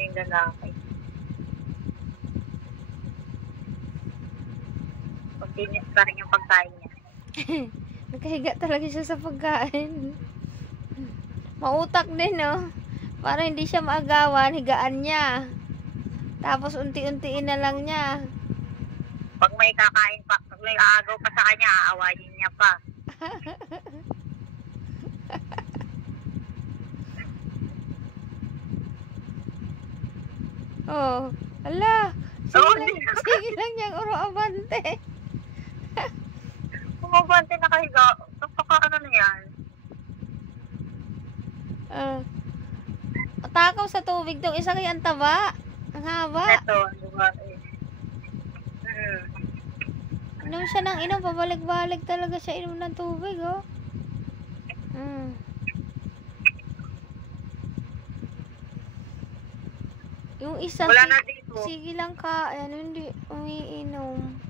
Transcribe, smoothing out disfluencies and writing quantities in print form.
yung lalaki. Continuous pa rin yung pagkain niya. Nakahiga talaga siya sa pagkain. Mautak din, no? Para hindi siya maagawan, higaan niya. Tapos unti-untiin na lang niya. Pag may kakain pa, pag may aagaw pa sa kanya, aawayin niya pa. Oh, ala. Sige lang niyang uro abante. Kumabante na kahiga. Pagpaka ano na yan? Takaw sa tubig tong isa kay ang taba. Ang haba. Ito, diba? Inom siya ng inom, pabalik-balik talaga siya inom ng tubig, oh. Yung isa, wala na dito. sige lang ka, ano, hindi umiinom.